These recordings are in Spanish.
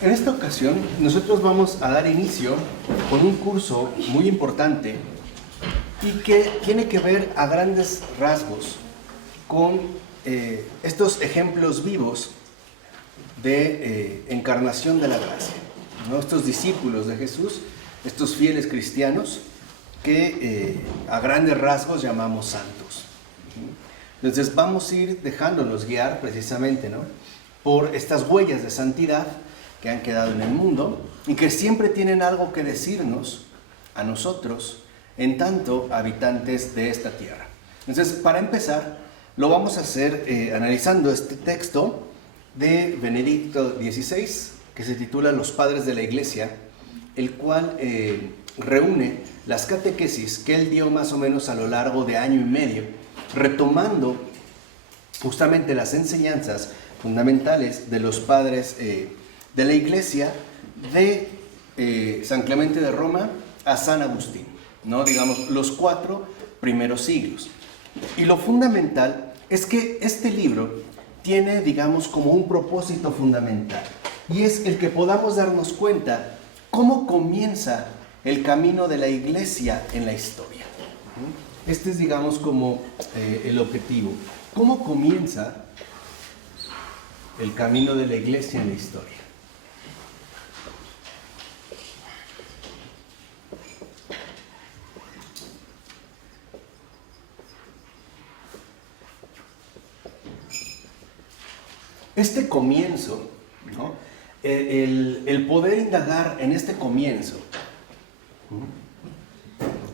En esta ocasión, nosotros vamos a dar inicio con un curso muy importante y que tiene que ver a grandes rasgos con estos ejemplos vivos de encarnación de la gracia, ¿no? Estos discípulos de Jesús, estos fieles cristianos que a grandes rasgos llamamos santos. Entonces vamos a ir dejándonos guiar precisamente, ¿no?, por estas huellas de santidad que han quedado en el mundo y que siempre tienen algo que decirnos a nosotros, en tanto habitantes de esta tierra. Entonces, para empezar, lo vamos a hacer analizando este texto de Benedicto XVI, que se titula Los Padres de la Iglesia, el cual reúne las catequesis que él dio más o menos a lo largo de año y medio, retomando justamente las enseñanzas fundamentales de los padres de la Iglesia, de San Clemente de Roma a San Agustín, ¿no? Digamos, los 4 primeros siglos. Y lo fundamental es que este libro tiene, digamos, como un propósito fundamental, y es el que podamos darnos cuenta cómo comienza el camino de la Iglesia en la historia. Este es, digamos, como el objetivo. ¿Cómo comienza el camino de la Iglesia en la historia? Este comienzo, ¿no?, el poder indagar en este comienzo,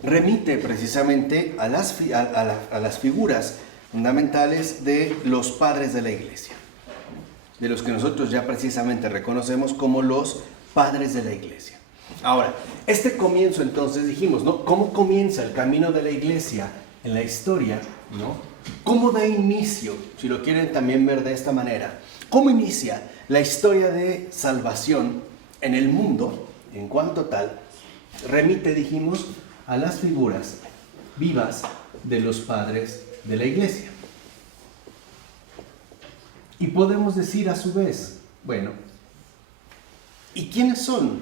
remite precisamente a las figuras fundamentales de los padres de la Iglesia, de los que nosotros ya precisamente reconocemos como los padres de la Iglesia. Ahora, este comienzo, entonces dijimos, ¿no?, ¿cómo comienza el camino de la Iglesia en la historia, ¿no? ¿Cómo da inicio, si lo quieren también ver de esta manera, cómo inicia la historia de salvación en el mundo en cuanto tal? Remite, dijimos, a las figuras vivas de los padres de la Iglesia. Y podemos decir a su vez, bueno, ¿y quiénes son,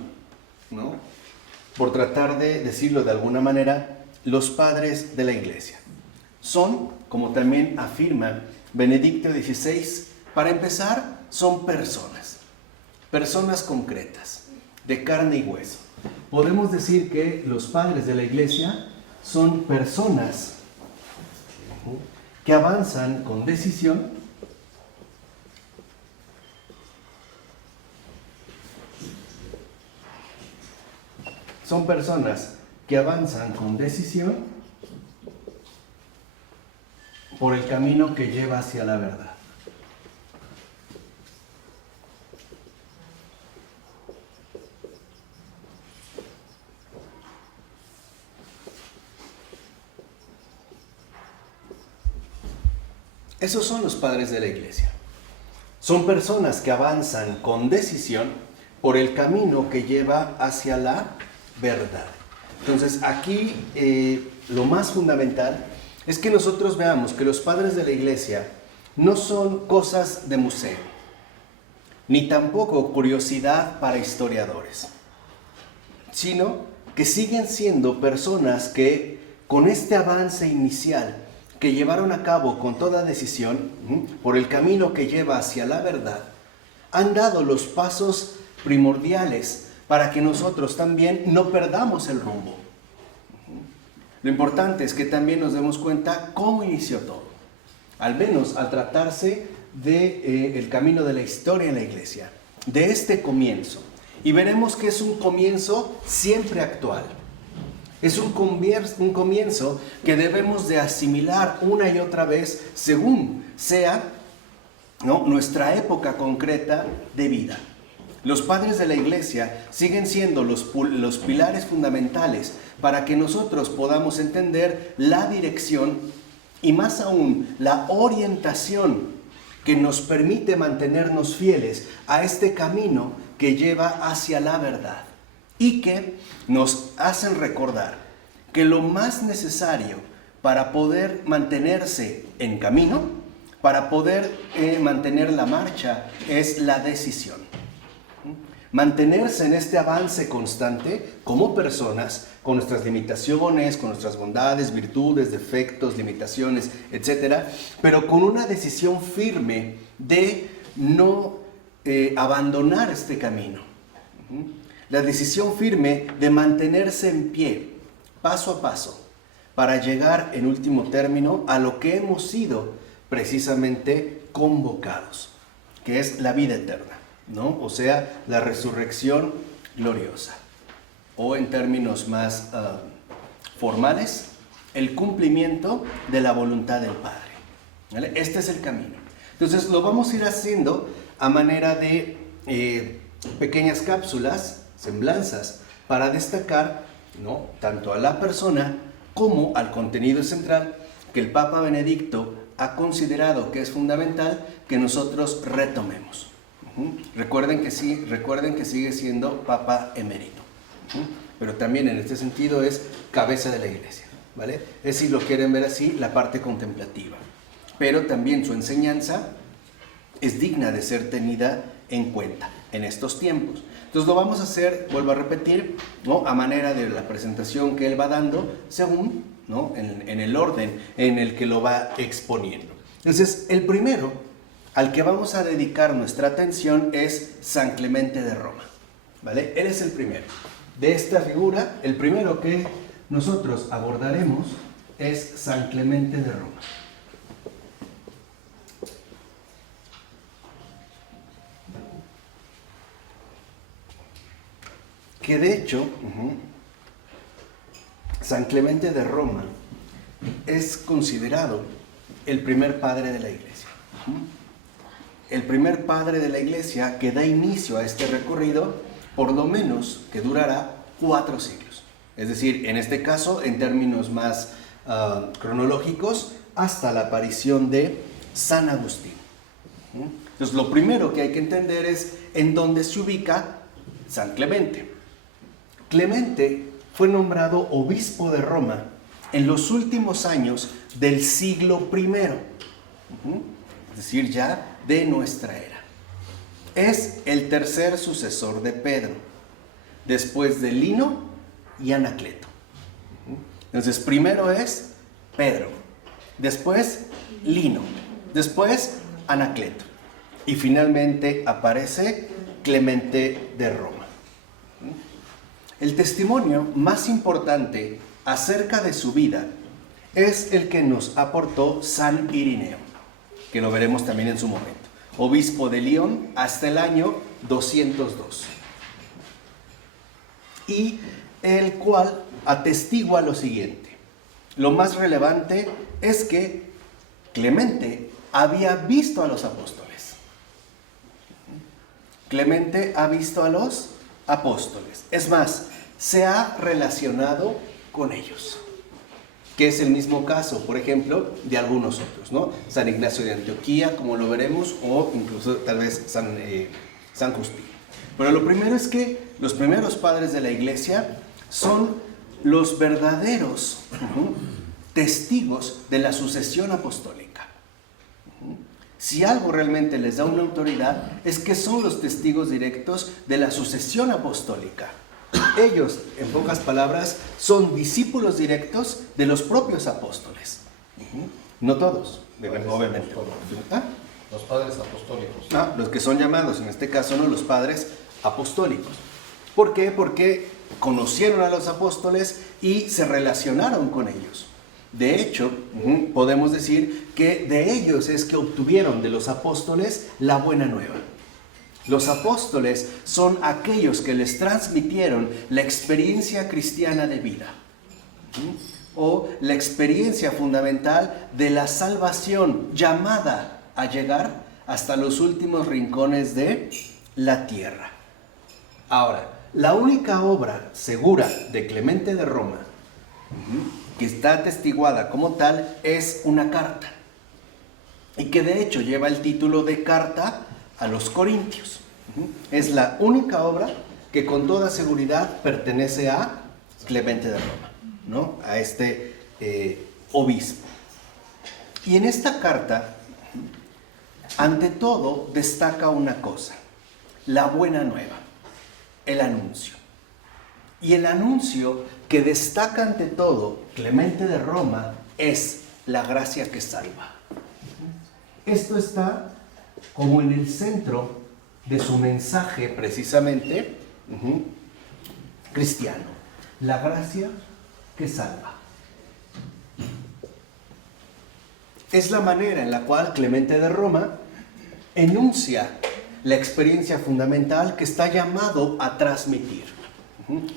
¿no?, por tratar de decirlo de alguna manera, los padres de la Iglesia? Son, como también afirma Benedicto XVI, para empezar, son personas concretas, de carne y hueso. Podemos decir que los padres de la Iglesia son personas que avanzan con decisión, por el camino que lleva hacia la verdad. Esos son los padres de la Iglesia. Son personas que avanzan con decisión por el camino que lleva hacia la verdad. Entonces, aquí lo más fundamental es que nosotros veamos que los padres de la Iglesia no son cosas de museo, ni tampoco curiosidad para historiadores, sino que siguen siendo personas que, con este avance inicial que llevaron a cabo con toda decisión, por el camino que lleva hacia la verdad, han dado los pasos primordiales para que nosotros también no perdamos el rumbo. Lo importante es que también nos demos cuenta cómo inició todo, al menos al tratarse del camino de la historia en la Iglesia, de este comienzo. Y veremos que es un comienzo siempre actual. Es un comienzo que debemos de asimilar una y otra vez según sea, ¿no?, nuestra época concreta de vida. Los padres de la Iglesia siguen siendo los pilares fundamentales para que nosotros podamos entender la dirección y más aún la orientación que nos permite mantenernos fieles a este camino que lleva hacia la verdad y que nos hacen recordar que lo más necesario para poder mantenerse en camino, para poder mantener la marcha, es la decisión. mantenerse en este avance constante como personas, con nuestras limitaciones, con nuestras bondades, virtudes, defectos, limitaciones, etcétera, pero con una decisión firme de no abandonar este camino. La decisión firme de mantenerse en pie, paso a paso, para llegar en último término a lo que hemos sido precisamente convocados, que es la vida eterna, ¿no? O sea, la resurrección gloriosa. O en términos más formales, el cumplimiento de la voluntad del Padre. ¿Vale? Este es el camino. Entonces lo vamos a ir haciendo a manera de pequeñas cápsulas, semblanzas, para destacar, ¿no?, tanto a la persona como al contenido central que el Papa Benedicto ha considerado que es fundamental que nosotros retomemos. Recuerden que sigue siendo Papa emérito, pero también en este sentido es cabeza de la Iglesia, ¿vale? Es, si lo quieren ver así, la parte contemplativa, pero también su enseñanza es digna de ser tenida en cuenta en estos tiempos. Entonces lo vamos a hacer, vuelvo a repetir, ¿no?, a manera de la presentación que él va dando, según, ¿no?, en el orden en el que lo va exponiendo. Entonces, el primero al que vamos a dedicar nuestra atención es San Clemente de Roma, ¿vale? Él es el primero. De esta figura, el primero que nosotros abordaremos es San Clemente de Roma. Que de hecho, San Clemente de Roma es considerado el primer padre de la Iglesia. El primer padre de la Iglesia que da inicio a este recorrido, por lo menos que durará 4 siglos. Es decir, en este caso, en términos más cronológicos, hasta la aparición de San Agustín. Entonces, lo primero que hay que entender es en dónde se ubica San Clemente. Clemente fue nombrado obispo de Roma en los últimos años del siglo I, es decir, ya de nuestra era. Es el tercer sucesor de Pedro, después de Lino y Anacleto. Entonces, primero es Pedro, después Lino, después Anacleto, y finalmente aparece Clemente de Roma. El testimonio más importante acerca de su vida es el que nos aportó San Irineo, que lo veremos también en su momento, obispo de Lyon hasta el año 202, y el cual atestigua lo siguiente. Lo más relevante es que Clemente había visto a los apóstoles. Clemente ha visto a los apóstoles. Es más, se ha relacionado con ellos, que es el mismo caso, por ejemplo, de algunos otros, ¿no? San Ignacio de Antioquía, como lo veremos, o incluso tal vez San Juspino. Pero lo primero es que los primeros padres de la Iglesia son los verdaderos testigos de la sucesión apostólica. Si algo realmente les da una autoridad, es que son los testigos directos de la sucesión apostólica. Ellos, en pocas palabras, son discípulos directos de los propios apóstoles. No todos, obviamente. ¿Ah? Los padres apostólicos. Los que son llamados, en este caso, no los padres apostólicos. ¿Por qué? Porque conocieron a los apóstoles y se relacionaron con ellos. De hecho, podemos decir que de ellos es que obtuvieron de los apóstoles la buena nueva. Los apóstoles son aquellos que les transmitieron la experiencia cristiana de vida, o la experiencia fundamental de la salvación llamada a llegar hasta los últimos rincones de la tierra. Ahora, la única obra segura de Clemente de Roma, que está atestiguada como tal, es una carta, y que de hecho lleva el título de Carta a los Corintios. Es la única obra que con toda seguridad pertenece a Clemente de Roma, ¿no?, a este obispo. Y en esta carta, ante todo, destaca una cosa: la buena nueva. el anuncio. Y el anuncio que destaca ante todo Clemente de Roma es la gracia que salva. Esto está como en el centro de su mensaje precisamente cristiano. La gracia que salva. Es la manera en la cual Clemente de Roma enuncia la experiencia fundamental que está llamado a transmitir.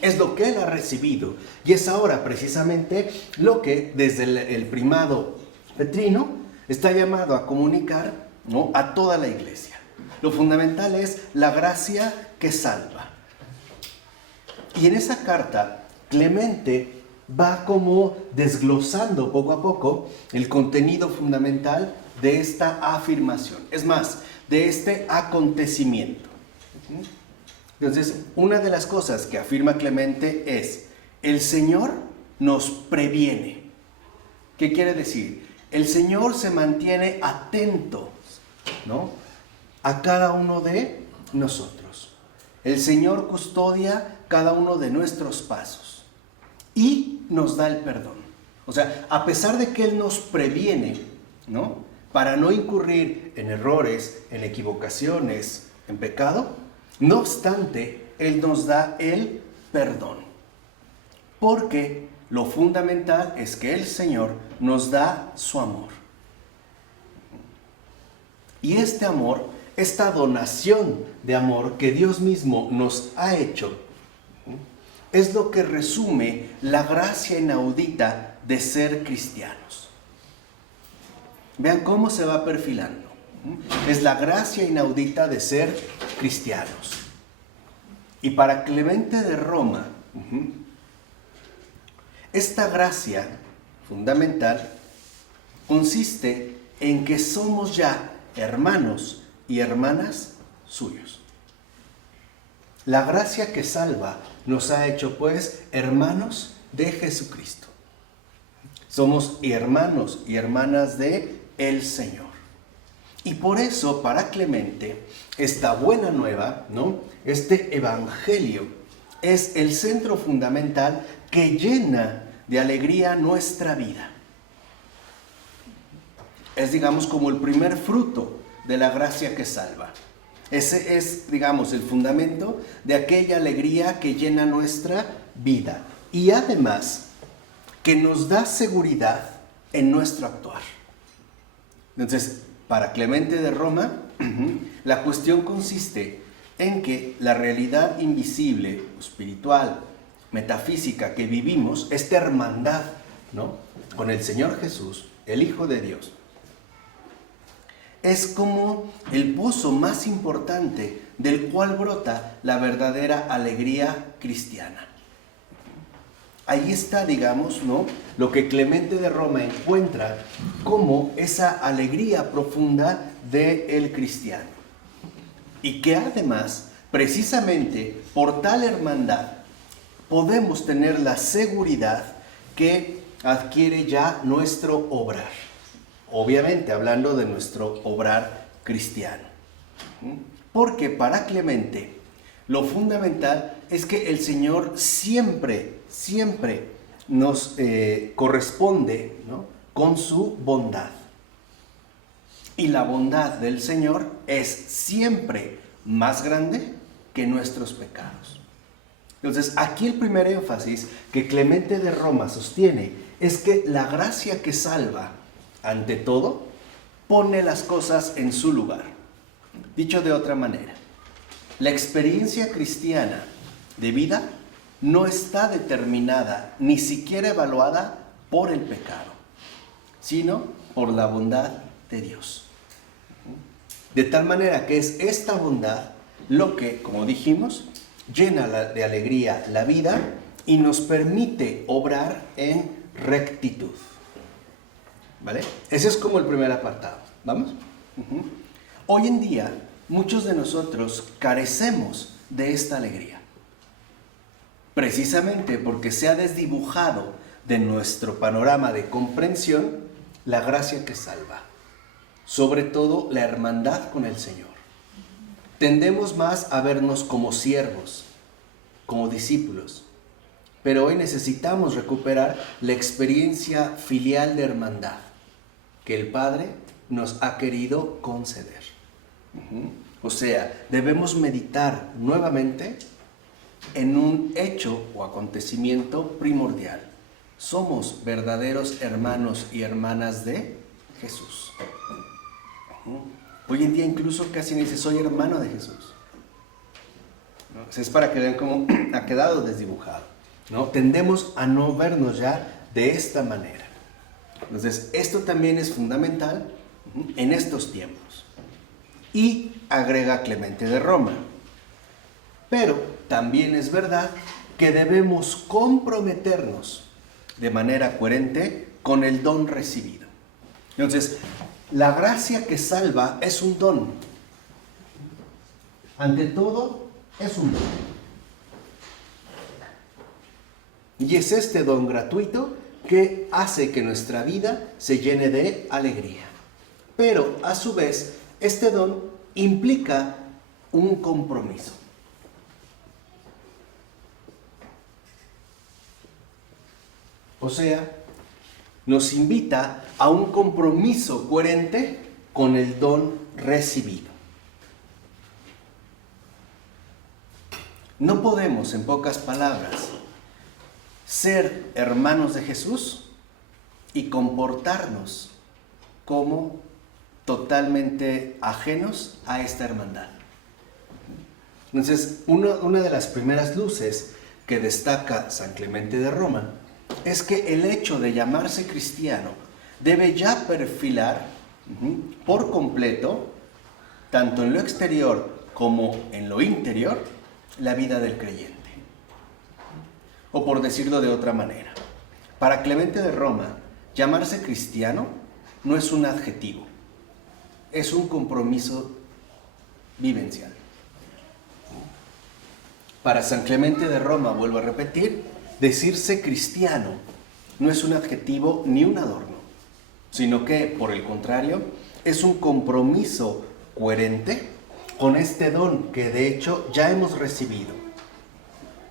Es lo que él ha recibido y es ahora precisamente lo que desde el primado petrino está llamado a comunicar, ¿no?, a toda la iglesia. Lo fundamental es la gracia que salva. Y en esa carta Clemente va como desglosando poco a poco el contenido fundamental de esta afirmación. Es más, de este acontecimiento. Entonces, una de las cosas que afirma Clemente es: el Señor nos previene. ¿Qué quiere decir? El Señor se mantiene atento, ¿no?, a cada uno de nosotros. El Señor custodia cada uno de nuestros pasos y nos da el perdón. O sea, a pesar de que Él nos previene, ¿no?, para no incurrir en errores, en equivocaciones, en pecado, no obstante, Él nos da el perdón. Porque lo fundamental es que el Señor nos da su amor. Y este amor, esta donación de amor que Dios mismo nos ha hecho, es lo que resume la gracia inaudita de ser cristianos. Vean cómo se va perfilando. Es la gracia inaudita de ser cristianos. Y para Clemente de Roma, esta gracia fundamental consiste en que somos ya hermanos y hermanas suyos. La gracia que salva nos ha hecho pues hermanos de Jesucristo. Somos hermanos y hermanas de el Señor. Y por eso para Clemente esta buena nueva, ¿no?, este evangelio es el centro fundamental que llena de alegría nuestra vida. Es, digamos, como el primer fruto de la gracia que salva. Ese es, digamos, el fundamento de aquella alegría que llena nuestra vida. Y además, que nos da seguridad en nuestro actuar. Entonces, para Clemente de Roma, la cuestión consiste en que la realidad invisible, espiritual, metafísica que vivimos, esta hermandad, ¿no?, con el Señor Jesús, el Hijo de Dios, es como el pozo más importante del cual brota la verdadera alegría cristiana. Ahí está, digamos, ¿no?, lo que Clemente de Roma encuentra como esa alegría profunda del cristiano. Y que además, precisamente por tal hermandad, podemos tener la seguridad que adquiere ya nuestro obrar. Obviamente, hablando de nuestro obrar cristiano. Porque para Clemente, lo fundamental es que el Señor siempre nos corresponde, ¿no?, con su bondad. Y la bondad del Señor es siempre más grande que nuestros pecados. Entonces, aquí el primer énfasis que Clemente de Roma sostiene es que la gracia que salva, ante todo, pone las cosas en su lugar. Dicho de otra manera, la experiencia cristiana de vida no está determinada, ni siquiera evaluada por el pecado, sino por la bondad de Dios. De tal manera que es esta bondad lo que, como dijimos, llena de alegría la vida y nos permite obrar en rectitud. ¿Vale? Ese es como el primer apartado. ¿Vamos? Hoy en día, muchos de nosotros carecemos de esta alegría. Precisamente porque se ha desdibujado de nuestro panorama de comprensión la gracia que salva. Sobre todo la hermandad con el Señor. Tendemos más a vernos como siervos como discípulos. Pero hoy necesitamos recuperar la experiencia filial de hermandad que el Padre nos ha querido conceder. O sea, debemos meditar nuevamente en un hecho o acontecimiento primordial. Somos verdaderos hermanos y hermanas de Jesús. Hoy en día incluso casi ni dice soy hermano de Jesús. ¿No? O sea, es para que vean cómo ha quedado desdibujado, ¿no? Tendemos a no vernos ya de esta manera. Entonces, esto también es fundamental en estos tiempos. Y agrega Clemente de Roma. Pero también es verdad que debemos comprometernos de manera coherente con el don recibido. Entonces, la gracia que salva es un don. Ante todo, es un don. Y es este don gratuito que hace que nuestra vida se llene de alegría. Pero, a su vez, este don implica un compromiso. O sea, nos invita a un compromiso coherente con el don recibido. No podemos, en pocas palabras, ser hermanos de Jesús y comportarnos como totalmente ajenos a esta hermandad. Entonces, una de las primeras luces que destaca San Clemente de Roma es que el hecho de llamarse cristiano debe ya perfilar por completo, tanto en lo exterior como en lo interior, la vida del creyente. O por decirlo de otra manera, para Clemente de Roma, llamarse cristiano no es un adjetivo, es un compromiso vivencial. Para San Clemente de Roma, vuelvo a repetir, decirse cristiano no es un adjetivo ni un adorno, sino que, por el contrario, es un compromiso coherente con este don que de hecho ya hemos recibido.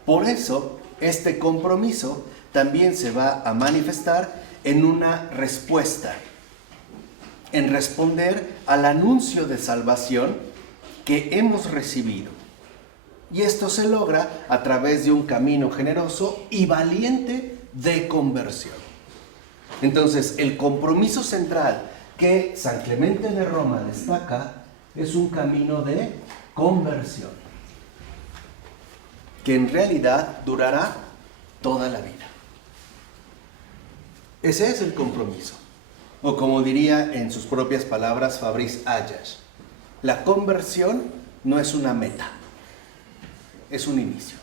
Por eso, este compromiso también se va a manifestar en una respuesta, en responder al anuncio de salvación que hemos recibido. Y esto se logra a través de un camino generoso y valiente de conversión. Entonces, el compromiso central que San Clemente de Roma destaca es un camino de conversión, que en realidad durará toda la vida. Ese es el compromiso. O como diría en sus propias palabras Fabrice Ayas, la conversión no es una meta, es un inicio.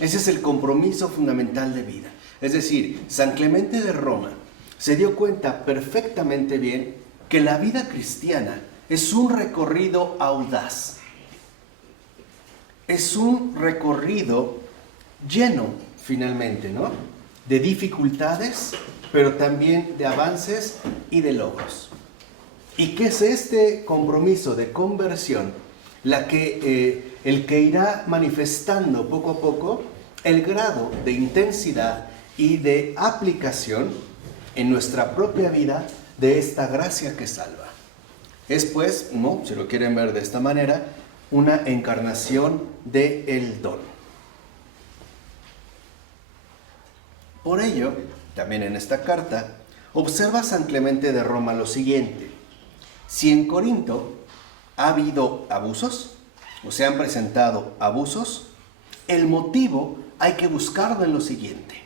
Ese es el compromiso fundamental de vida. Es decir, San Clemente de Roma se dio cuenta perfectamente bien que la vida cristiana es un recorrido audaz. Es un recorrido lleno, finalmente, ¿no?, de dificultades, pero también de avances y de logros. ¿Y qué es este compromiso de conversión? El que irá manifestando poco a poco el grado de intensidad y de aplicación en nuestra propia vida de esta gracia que salva. Es pues, ¿no?, si lo quieren ver de esta manera, una encarnación del don. Por ello, también en esta carta, observa San Clemente de Roma lo siguiente: si en Corinto ha habido abusos, o se han presentado abusos, el motivo hay que buscarlo en lo siguiente.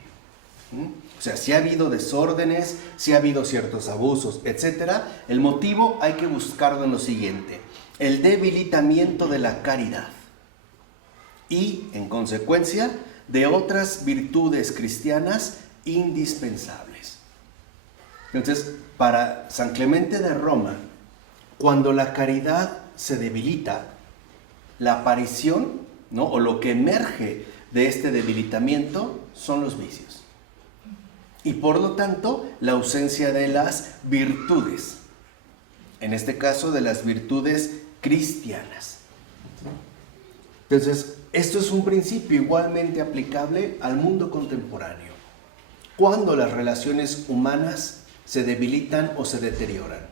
O sea, si ha habido desórdenes, si ha habido ciertos abusos, etc., el motivo hay que buscarlo en lo siguiente: el debilitamiento de la caridad y, en consecuencia, de otras virtudes cristianas indispensables. Entonces, para San Clemente de Roma, cuando la caridad se debilita, la aparición, ¿no?, o lo que emerge de este debilitamiento son los vicios. Y por lo tanto, la ausencia de las virtudes, en este caso de las virtudes cristianas. Entonces, esto es un principio igualmente aplicable al mundo contemporáneo. Cuando las relaciones humanas se debilitan o se deterioran.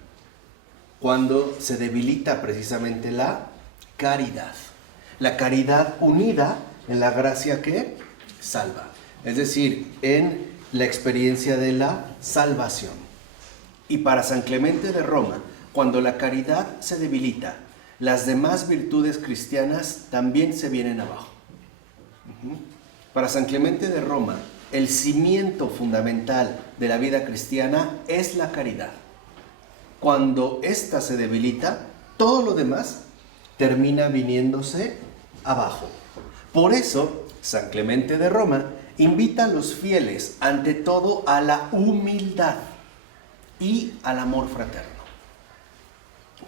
Cuando se debilita precisamente la caridad. La caridad unida en la gracia que salva. Es decir, en la experiencia de la salvación. Y para San Clemente de Roma, cuando la caridad se debilita, las demás virtudes cristianas también se vienen abajo. Para San Clemente de Roma, el cimiento fundamental de la vida cristiana es la caridad. Cuando ésta se debilita, todo lo demás termina viniéndose abajo. Por eso, San Clemente de Roma invita a los fieles, ante todo, a la humildad y al amor fraterno,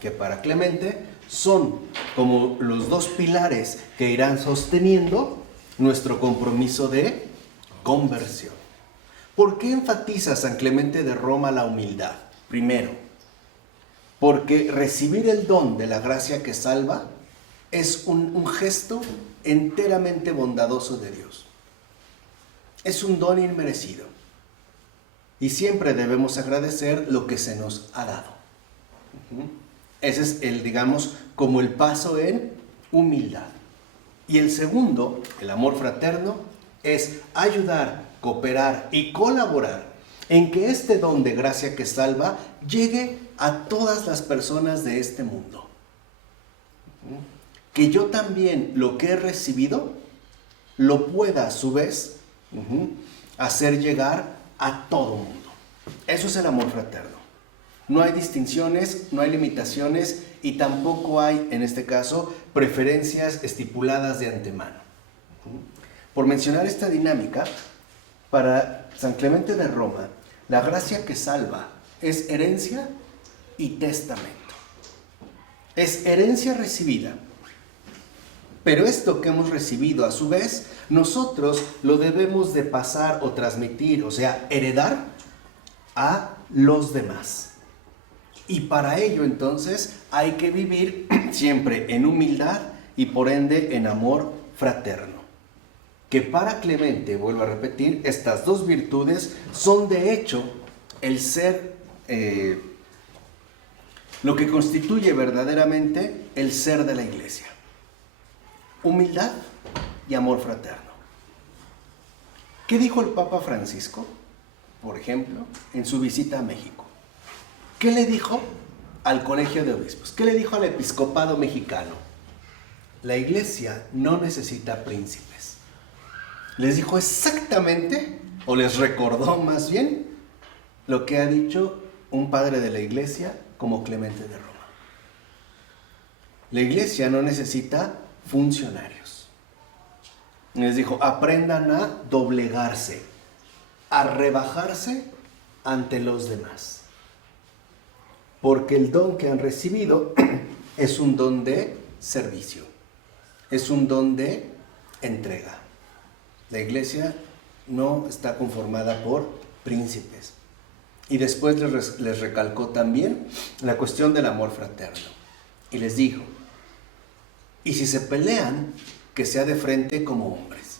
que para Clemente son como los dos pilares que irán sosteniendo nuestro compromiso de conversión. ¿Por qué enfatiza San Clemente de Roma la humildad? Primero, porque recibir el don de la gracia que salva es un gesto enteramente bondadoso de Dios. Es un don inmerecido. Y siempre debemos agradecer lo que se nos ha dado. Ese es digamos, como el paso en humildad. Y el segundo, el amor fraterno, es ayudar, cooperar y colaborar en que este don de gracia que salva llegue a todas las personas de este mundo. Que yo también lo que he recibido lo pueda a su vez hacer llegar a todo mundo. Eso es el amor fraterno. No hay distinciones, no hay limitaciones y tampoco hay, en este caso, preferencias estipuladas de antemano. Por mencionar esta dinámica, para San Clemente de Roma, la gracia que salva es herencia y testamento. Es herencia recibida. Pero esto que hemos recibido, a su vez, nosotros lo debemos de pasar o transmitir, o sea, heredar a los demás. Y para ello, entonces, hay que vivir siempre en humildad y por ende en amor fraterno. Que para Clemente, vuelvo a repetir, estas dos virtudes son de hecho el ser, lo que constituye verdaderamente el ser de la Iglesia. Humildad y amor fraterno. ¿Qué dijo el Papa Francisco, por ejemplo, en su visita a México? ¿Qué le dijo al Colegio de Obispos? ¿Qué le dijo al episcopado mexicano? La Iglesia no necesita príncipes. Les dijo exactamente, o les recordó más bien, lo que ha dicho un padre de la Iglesia como Clemente de Roma. La Iglesia no necesita funcionarios. Les dijo, aprendan a doblegarse, a rebajarse ante los demás. Porque el don que han recibido es un don de servicio, es un don de entrega. La Iglesia no está conformada por príncipes. Y después les recalcó también la cuestión del amor fraterno. Y les dijo, y si se pelean, que sea de frente como hombres.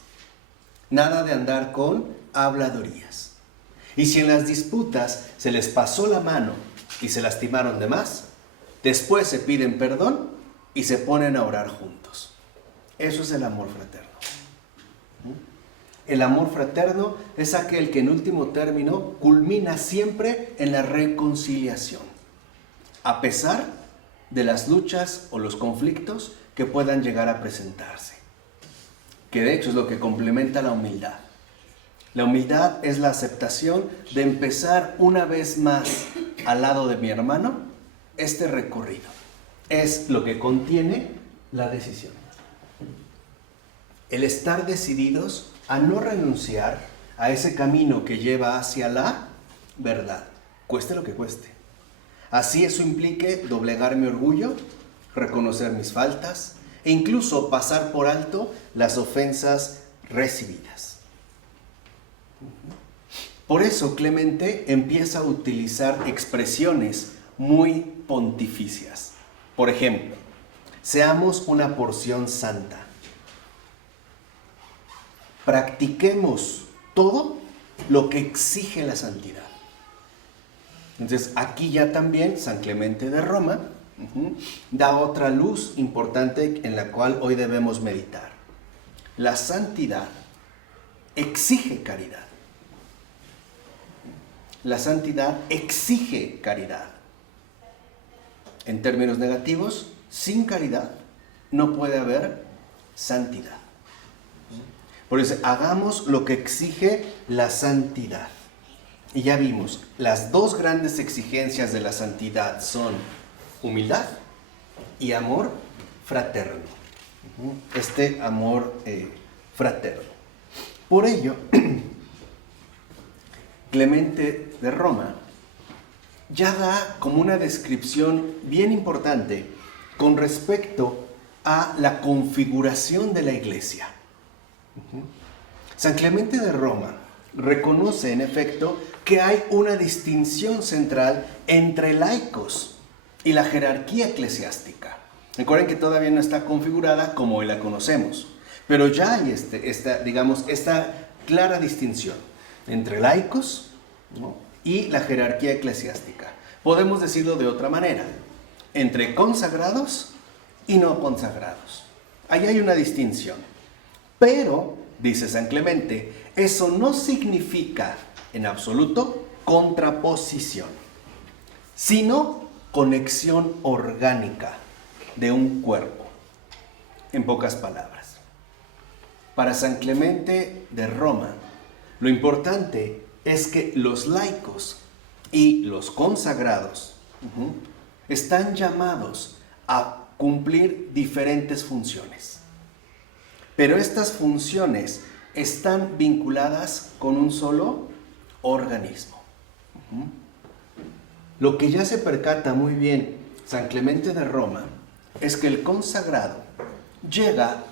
Nada de andar con habladurías. Y si en las disputas se les pasó la mano y se lastimaron de más, después se piden perdón y se ponen a orar juntos. Eso es el amor fraterno. El amor fraterno es aquel que en último término culmina siempre en la reconciliación, a pesar de las luchas o los conflictos que puedan llegar a presentarse. Que de hecho es lo que complementa la humildad. La humildad es la aceptación de empezar una vez más al lado de mi hermano este recorrido. Es lo que contiene la decisión. El estar decididos a no renunciar a ese camino que lleva hacia la verdad, cueste lo que cueste. Así eso implique doblegar mi orgullo, reconocer mis faltas e incluso pasar por alto las ofensas recibidas. Por eso Clemente empieza a utilizar expresiones muy pontificias. Por ejemplo, seamos una porción santa. practiquemos todo lo que exige la santidad. Entonces, aquí ya también San Clemente de Roma da otra luz importante en la cual hoy debemos meditar. La santidad exige caridad. La santidad exige caridad. En términos negativos, sin caridad no puede haber santidad. Por eso, hagamos lo que exige la santidad. Y ya vimos, las dos grandes exigencias de la santidad son humildad y amor fraterno. Este amor fraterno. Por ello, Clemente de Roma ya da como una descripción bien importante con respecto a la configuración de la iglesia. San Clemente de Roma reconoce en efecto que hay una distinción central entre laicos y la jerarquía eclesiástica. Recuerden que todavía no está configurada como hoy la conocemos, pero ya hay esta clara distinción entre laicos, ¿no?, y la jerarquía eclesiástica. Podemos decirlo de otra manera, entre consagrados y no consagrados. Ahí hay una distinción. Pero, dice San Clemente, eso no significa en absoluto contraposición, sino conexión orgánica de un cuerpo. En pocas palabras, para San Clemente de Roma, lo importante es que los laicos y los consagrados están llamados a cumplir diferentes funciones. Pero estas funciones están vinculadas con un solo organismo. Lo que ya se percata muy bien San Clemente de Roma es que el consagrado llega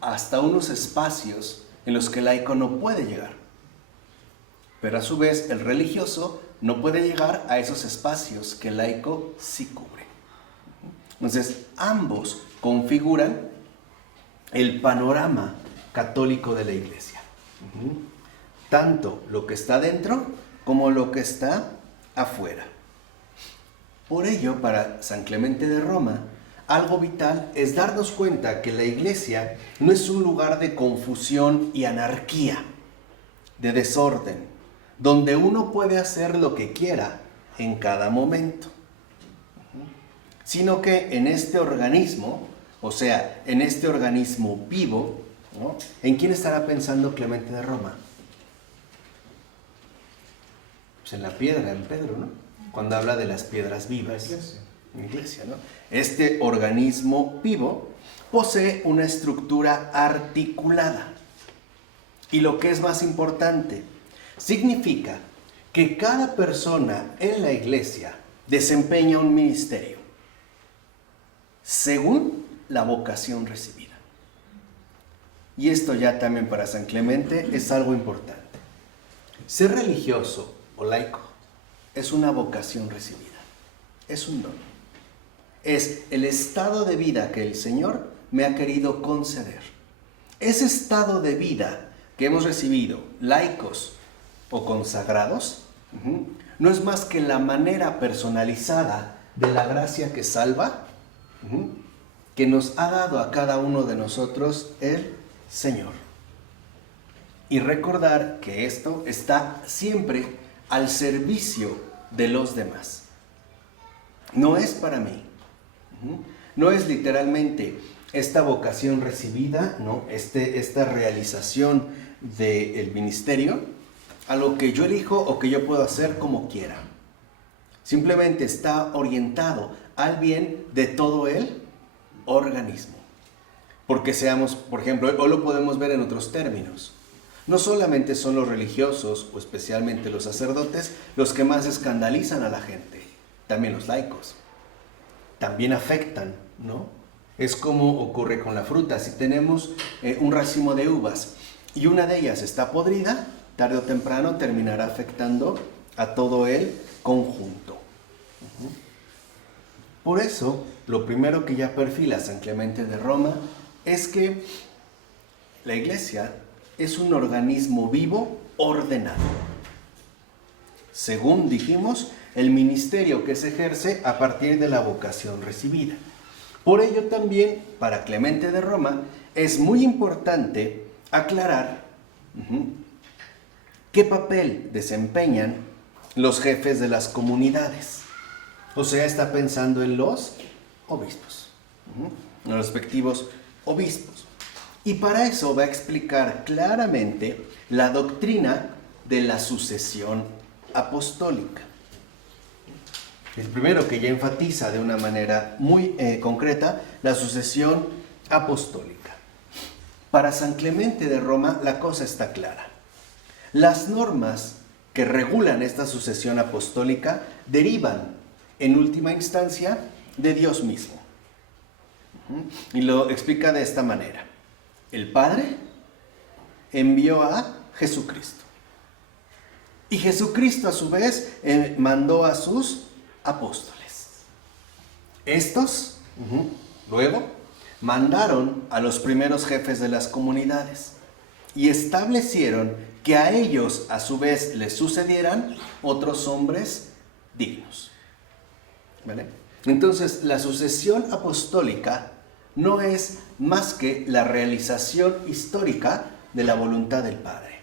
hasta unos espacios en los que el laico no puede llegar. Pero a su vez el religioso no puede llegar a esos espacios que el laico sí cubre. Entonces, ambos configuran el panorama católico de la iglesia. Tanto lo que está dentro como lo que está afuera. Por ello, para San Clemente de Roma, algo vital es darnos cuenta que la iglesia no es un lugar de confusión y anarquía, de desorden, donde uno puede hacer lo que quiera en cada momento, sino que en este organismo, o sea, en este organismo vivo, ¿no?, ¿en quién estará pensando Clemente de Roma? Pues en la piedra, en Pedro, ¿no? Cuando habla de las piedras vivas. La iglesia, ¿no? Este organismo vivo posee una estructura articulada. Y lo que es más importante, significa que cada persona en la iglesia desempeña un ministerio según la vocación recibida. Y esto ya también para San Clemente es algo importante. Ser religioso o laico es una vocación recibida, es un don. Es el estado de vida que el Señor me ha querido conceder. Ese estado de vida que hemos recibido, laicos o consagrados, no es más que la manera personalizada de la gracia que salva, que nos ha dado a cada uno de nosotros el Señor. Y recordar que esto está siempre al servicio de los demás. No es para mí. No es literalmente esta vocación recibida, ¿no?, esta realización del ministerio, algo que yo elijo o que yo puedo hacer como quiera. Simplemente está orientado al bien de todo el organismo. Porque seamos, por ejemplo, hoy lo podemos ver en otros términos. No solamente son los religiosos, o especialmente los sacerdotes, los que más escandalizan a la gente, también los laicos. También afectan, ¿no? Es como ocurre con la fruta. Si tenemos un racimo de uvas y una de ellas está podrida, tarde o temprano terminará afectando a todo el conjunto. Por eso, lo primero que ya perfila San Clemente de Roma es que la iglesia es un organismo vivo ordenado. Según dijimos, el ministerio que se ejerce a partir de la vocación recibida. Por ello también, para Clemente de Roma, es muy importante aclarar qué papel desempeñan los jefes de las comunidades. O sea, está pensando en los obispos, los respectivos obispos. Y para eso va a explicar claramente la doctrina de la sucesión apostólica. El primero que ya enfatiza de una manera muy concreta la sucesión apostólica. Para San Clemente de Roma la cosa está clara. Las normas que regulan esta sucesión apostólica derivan en última instancia de Dios mismo. Y lo explica de esta manera. El Padre envió a Jesucristo. Y Jesucristo a su vez mandó a sus apóstoles. Estos, luego, mandaron a los primeros jefes de las comunidades y establecieron que a ellos a su vez les sucedieran otros hombres dignos. ¿Vale? Entonces, la sucesión apostólica no es más que la realización histórica de la voluntad del Padre.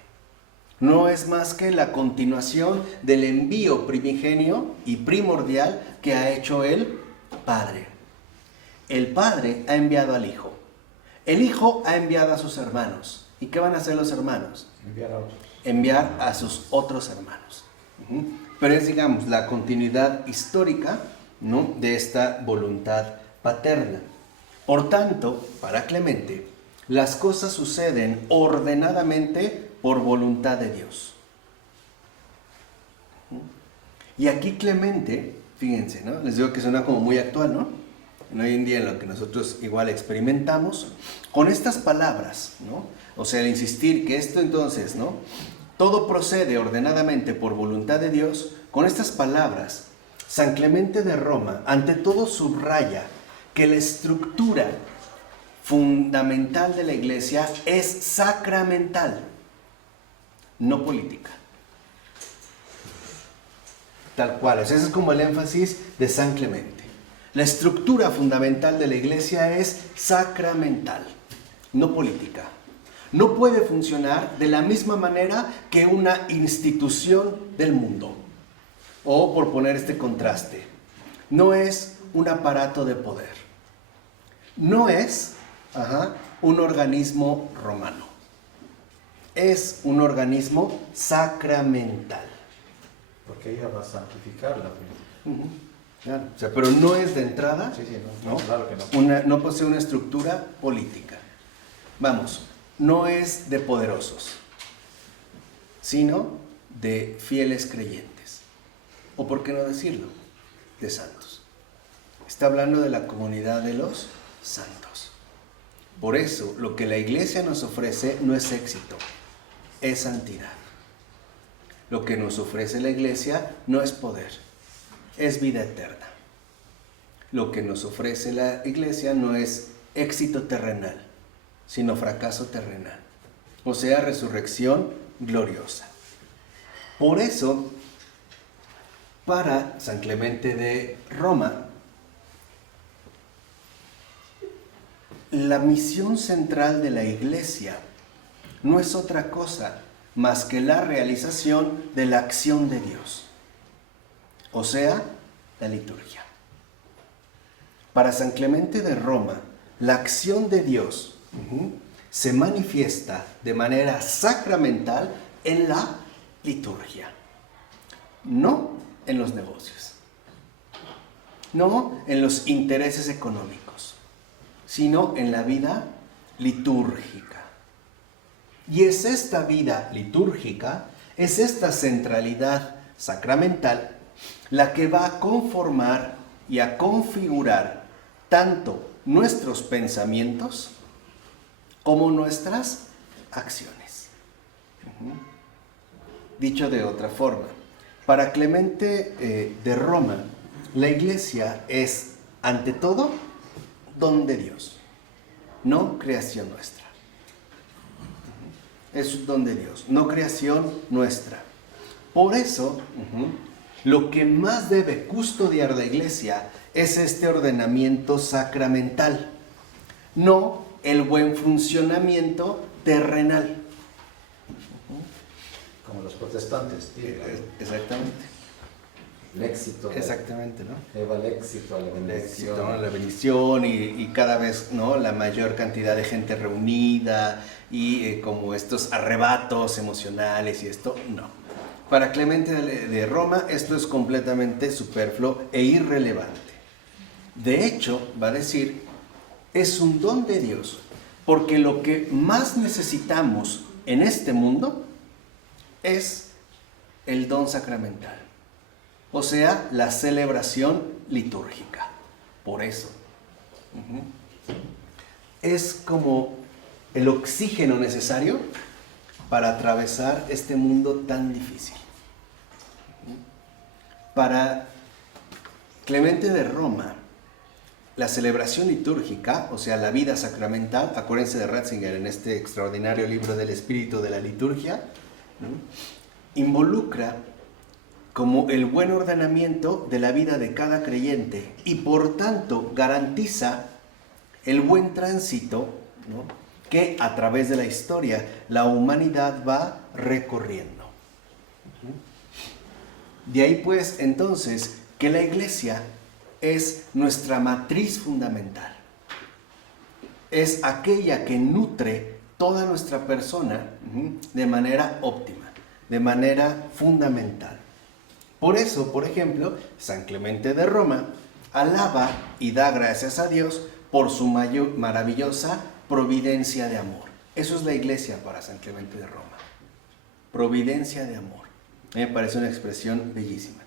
No es más que la continuación del envío primigenio y primordial que ha hecho el Padre. El Padre ha enviado al Hijo. El Hijo ha enviado a sus hermanos. ¿Y qué van a hacer los hermanos? Enviar a otros. Enviar a sus otros hermanos. Pero es, digamos, la continuidad histórica, ¿no?, de esta voluntad paterna. Por tanto, para Clemente, las cosas suceden ordenadamente por voluntad de Dios. Y aquí Clemente, fíjense, ¿no? Les digo que suena como muy actual, ¿no? Hoy en día en lo que nosotros igual experimentamos, con estas palabras, ¿no? O sea, el insistir que esto entonces, ¿no?, todo procede ordenadamente por voluntad de Dios, con estas palabras, San Clemente de Roma, ante todo subraya que la estructura fundamental de la Iglesia es sacramental, no política. Tal cual, o sea, ese es como el énfasis de San Clemente. La estructura fundamental de la Iglesia es sacramental, no política. No puede funcionar de la misma manera que una institución del mundo. O, por poner este contraste, no es un aparato de poder. No es un organismo romano. Es un organismo sacramental. Porque ella va a santificarla. Claro, o sea, pero no es de entrada, Sí, ¿no? Claro que no. No posee una estructura política. Vamos, no es de poderosos, sino de fieles creyentes. O por qué no decirlo, de santos. Está hablando de la comunidad de los santos. Por eso, lo que la Iglesia nos ofrece no es éxito, es santidad. Lo que nos ofrece la Iglesia no es poder, es vida eterna. Lo que nos ofrece la Iglesia no es éxito terrenal, sino fracaso terrenal. O sea, resurrección gloriosa. Por eso, para San Clemente de Roma, la misión central de la Iglesia no es otra cosa más que la realización de la acción de Dios, o sea, la liturgia. Para San Clemente de Roma, la acción de Dios se manifiesta de manera sacramental en la liturgia, no en los negocios, no en los intereses económicos, sino en la vida litúrgica. Y es esta vida litúrgica, es esta centralidad sacramental la que va a conformar y a configurar tanto nuestros pensamientos como nuestras acciones. Dicho de otra forma, para Clemente de Roma, la Iglesia es, ante todo, don de Dios, no creación nuestra. es un don de Dios, no creación nuestra. Por eso, lo que más debe custodiar la iglesia es este ordenamiento sacramental, no el buen funcionamiento terrenal. Como los protestantes, tío. Exactamente. El éxito. Exactamente, ¿no? Lleva el éxito a la El bendición. éxito, ¿no? La bendición y cada vez, ¿no? La mayor cantidad de gente reunida y como estos arrebatos emocionales y esto, no. Para Clemente de Roma esto es completamente superfluo e irrelevante. De hecho, va a decir, es un don de Dios, porque lo que más necesitamos en este mundo es el don sacramental. O sea, la celebración litúrgica. Por eso. Es como el oxígeno necesario para atravesar este mundo tan difícil. Para Clemente de Roma, la celebración litúrgica, o sea, la vida sacramental, acuérdense de Ratzinger en este extraordinario libro del espíritu de la liturgia, ¿no? Involucra como el buen ordenamiento de la vida de cada creyente y por tanto garantiza el buen tránsito, ¿no? Que a través de la historia la humanidad va recorriendo. De ahí pues entonces que la iglesia es nuestra matriz fundamental. Es aquella que nutre toda nuestra persona de manera óptima, de manera fundamental. Por eso, por ejemplo, San Clemente de Roma alaba y da gracias a Dios por su maravillosa providencia de amor. Eso es la iglesia para San Clemente de Roma. Providencia de amor. A mí me parece una expresión bellísima.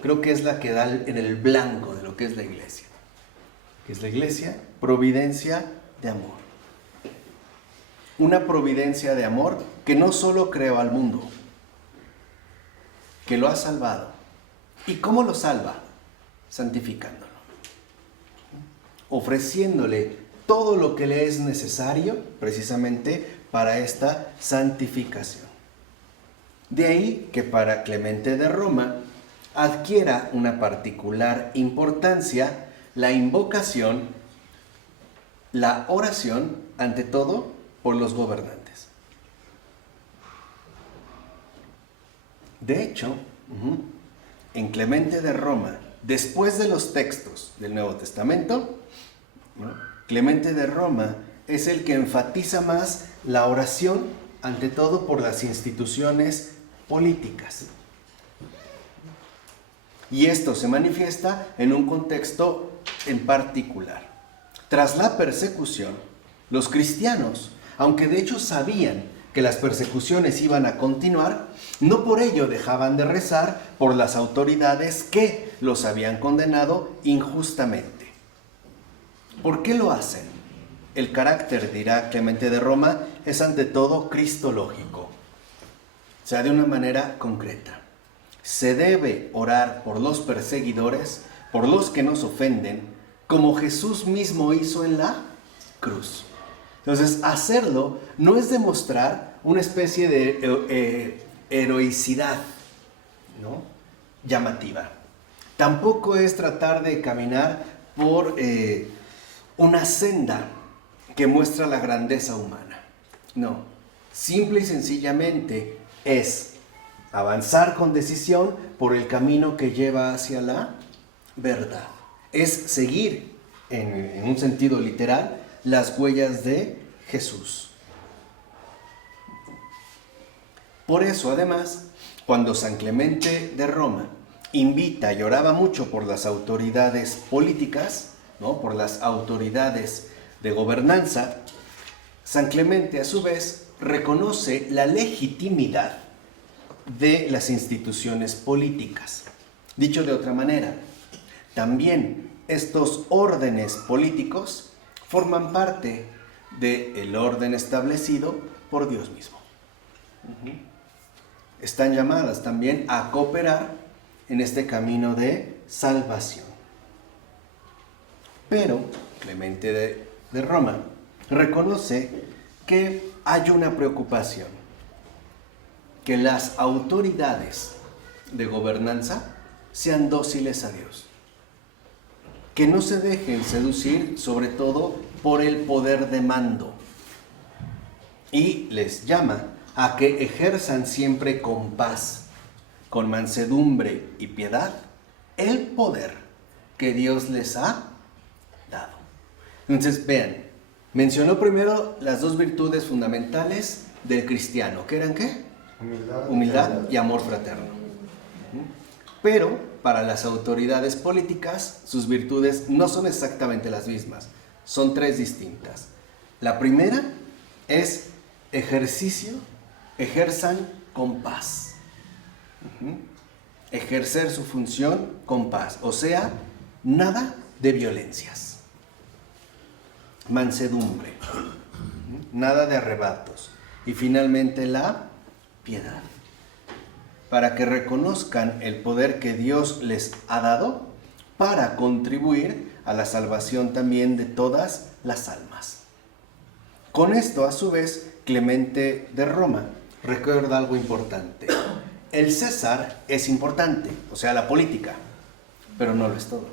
Creo que es la que da en el blanco de lo que es la iglesia. ¿Qué es la iglesia? Providencia de amor. Una providencia de amor que no solo creó al mundo, que lo ha salvado. ¿Y cómo lo salva? Santificándolo. Ofreciéndole todo lo que le es necesario precisamente para esta santificación. De ahí que para Clemente de Roma adquiera una particular importancia la invocación, la oración, ante todo, por los gobernantes. De hecho, en Clemente de Roma, después de los textos del Nuevo Testamento, ¿no? Clemente de Roma es el que enfatiza más la oración, ante todo por las instituciones políticas. Y esto se manifiesta en un contexto en particular. Tras la persecución, los cristianos, aunque de hecho sabían que las persecuciones iban a continuar, no por ello dejaban de rezar por las autoridades que los habían condenado injustamente. ¿Por qué lo hacen? El carácter, dirá Clemente de Roma, es ante todo cristológico, o sea, de una manera concreta. Se debe orar por los perseguidores, por los que nos ofenden, como Jesús mismo hizo en la cruz. Entonces, hacerlo no es demostrar una especie de heroicidad, ¿no? Llamativa. Tampoco es tratar de caminar por una senda que muestra la grandeza humana. No, simple y sencillamente es avanzar con decisión por el camino que lleva hacia la verdad. Es seguir, en un sentido literal, las huellas de Jesús. Por eso, además, cuando San Clemente de Roma invita y oraba mucho por las autoridades políticas, ¿no? Por las autoridades de gobernanza, San Clemente, a su vez, reconoce la legitimidad de las instituciones políticas. Dicho de otra manera, también estos órdenes políticos forman parte del orden establecido por Dios mismo. Están llamadas también a cooperar en este camino de salvación. Pero Clemente de Roma reconoce que hay una preocupación, que las autoridades de gobernanza sean dóciles a Dios, que no se dejen seducir sobre todo por el poder de mando, y les llama a que ejerzan siempre con paz, con mansedumbre y piedad el poder que Dios les ha dado. Entonces, vean, mencionó primero las dos virtudes fundamentales del cristiano, ¿qué eran qué? Humildad y amor fraterno. Pero para las autoridades políticas, sus virtudes no son exactamente las mismas, son tres distintas. La primera es ejerzan con paz. Ejercer su función con paz, o sea, nada de violencias. Mansedumbre, nada de arrebatos. Y finalmente la piedad, para que reconozcan el poder que Dios les ha dado para contribuir a la salvación también de todas las almas. Con esto, a su vez, Clemente de Roma recuerda algo importante. El César es importante, o sea, la política, pero no lo es todo.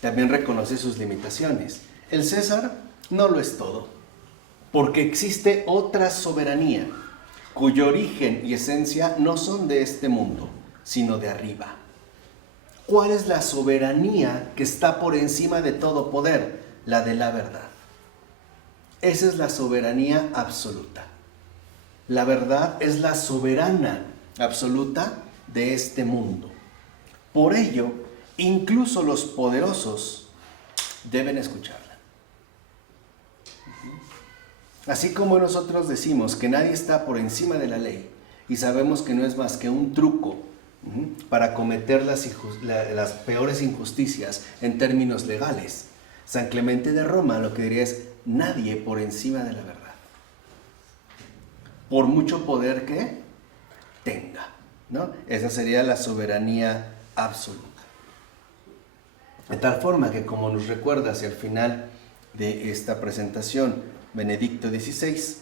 También reconoce sus limitaciones. El César no lo es todo, porque existe otra soberanía, cuyo origen y esencia no son de este mundo, sino de arriba. ¿Cuál es la soberanía que está por encima de todo poder? La de la verdad. Esa es la soberanía absoluta. La verdad es la soberana absoluta de este mundo. Por ello, incluso los poderosos deben escucharla. Así como nosotros decimos que nadie está por encima de la ley y sabemos que no es más que un truco para cometer las peores injusticias en términos legales, San Clemente de Roma lo que diría es nadie por encima de la verdad, por mucho poder que tenga, ¿no? Esa sería la soberanía absoluta. De tal forma que, como nos recuerda hacia el final de esta presentación Benedicto XVI,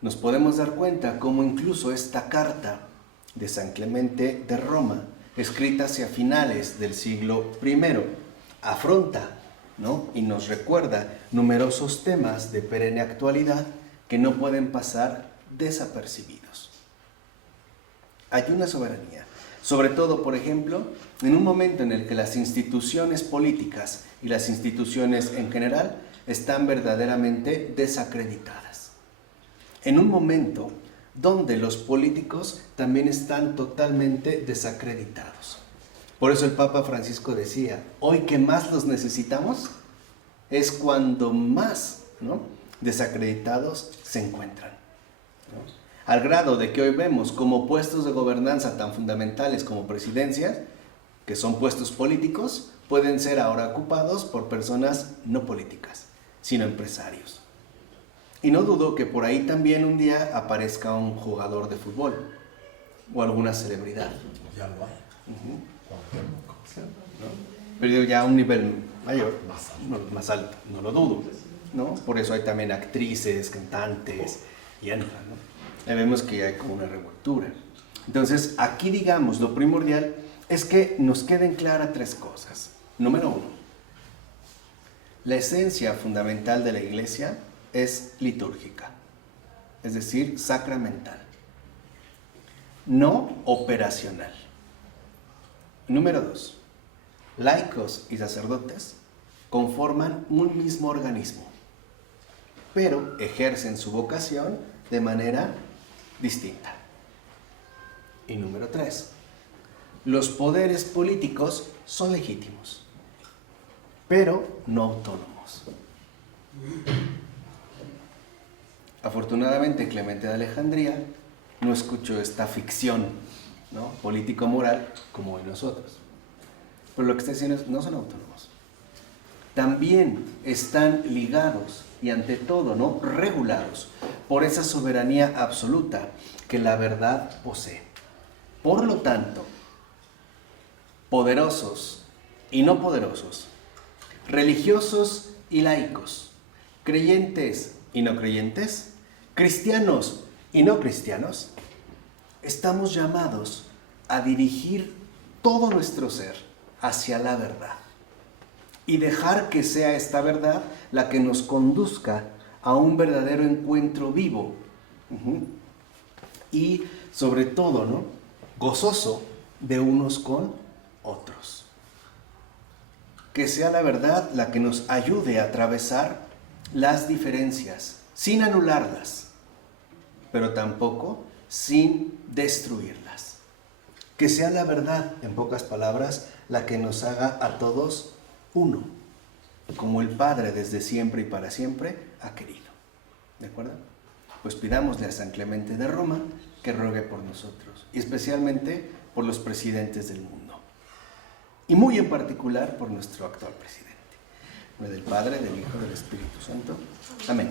nos podemos dar cuenta cómo incluso esta carta de San Clemente de Roma, escrita hacia finales del siglo I, afronta, ¿no?, y nos recuerda numerosos temas de perenne actualidad que no pueden pasar desapercibidos. Hay una soberanía, sobre todo, por ejemplo, en un momento en el que las instituciones políticas y las instituciones en general están verdaderamente desacreditadas. En un momento donde los políticos también están totalmente desacreditados. Por eso el Papa Francisco decía, hoy que más los necesitamos es cuando más, ¿no?, desacreditados se encuentran, ¿no? Al grado de que hoy vemos como puestos de gobernanza tan fundamentales como presidencias, que son puestos políticos, pueden ser ahora ocupados por personas no políticas, sino empresarios. Y no dudo que por ahí también un día aparezca un jugador de fútbol o alguna celebridad. Ya lo hay. ¿No? Pero ya a un nivel mayor, más alto, no lo dudo, ¿no? Por eso hay también actrices, cantantes, y ya no, ¿no? Ya vemos que hay como una revoltura. Entonces, aquí, digamos, lo primordial es que nos queden claras tres cosas. Número uno, la esencia fundamental de la Iglesia es litúrgica, es decir, sacramental, no operacional. Número dos, laicos y sacerdotes conforman un mismo organismo, pero ejercen su vocación de manera distinta. Y número tres, los poderes políticos son legítimos, pero no autónomos. Afortunadamente, Clemente de Alejandría no escuchó esta ficción, ¿no?, político-moral como hoy nosotros. Pero lo que está diciendo es, no son autónomos. También están ligados y ante todo, ¿no?, regulados por esa soberanía absoluta que la verdad posee. Por lo tanto, poderosos y no poderosos, religiosos y laicos, creyentes y no creyentes, cristianos y no cristianos, estamos llamados a dirigir todo nuestro ser hacia la verdad y dejar que sea esta verdad la que nos conduzca a un verdadero encuentro vivo y sobre todo, ¿no?, gozoso de unos con otros. Que sea la verdad la que nos ayude a atravesar las diferencias sin anularlas, pero tampoco sin destruirlas. Que sea la verdad, en pocas palabras, la que nos haga a todos uno, como el Padre desde siempre y para siempre ha querido. ¿De acuerdo? Pues pidámosle a San Clemente de Roma que ruegue por nosotros, y especialmente por los presidentes del mundo, y muy en particular por nuestro actual presidente. En nombre del Padre, del Hijo y del Espíritu Santo. Amén.